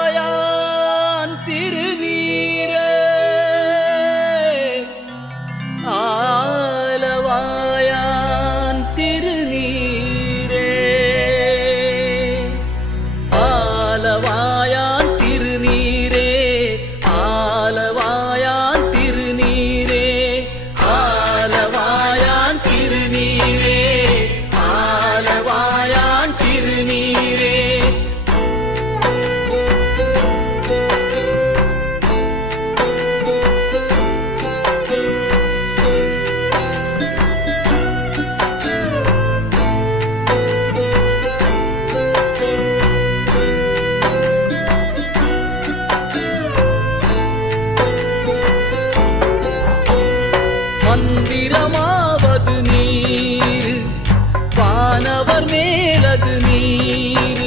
ஆலவாயான் திருநீரே ஆலவாயான் திருநீரே ஆலவாயான் திருநீரே ஆலவாயான் திருநீரே ஆலவாயான் திருநீரே ஆலவாயான் திருநீரே மந்திரமாவது நீர் வானவர் மேலது நீர்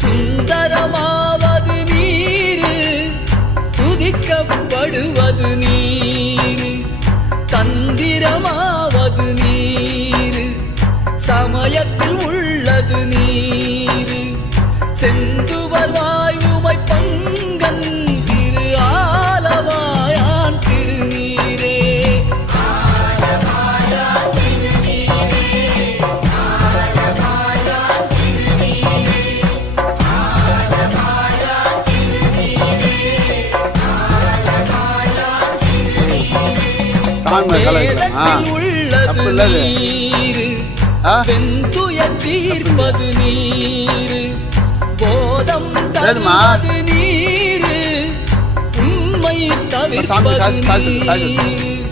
சுந்தரமாவது நீர் துதிக்கப்படுவது நீர் தந்திரமாவது நீர் சமயத்தில் உள்ளது நீர் செந்துவர் வாயுமை பங்கன் திரு ஆலவாயான் திருநீரே உள்ளது நீர் வெந்துயர் தீர்ப்பது நீர் போதம் தருவது நீர் உண்மை தவிர்ப்பது நீர்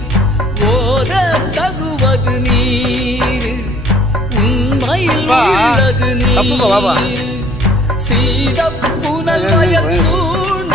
போத தகுவது நீர் உண்மையில் உள்ளது நீர் சீத புனல் வயல் சூழ்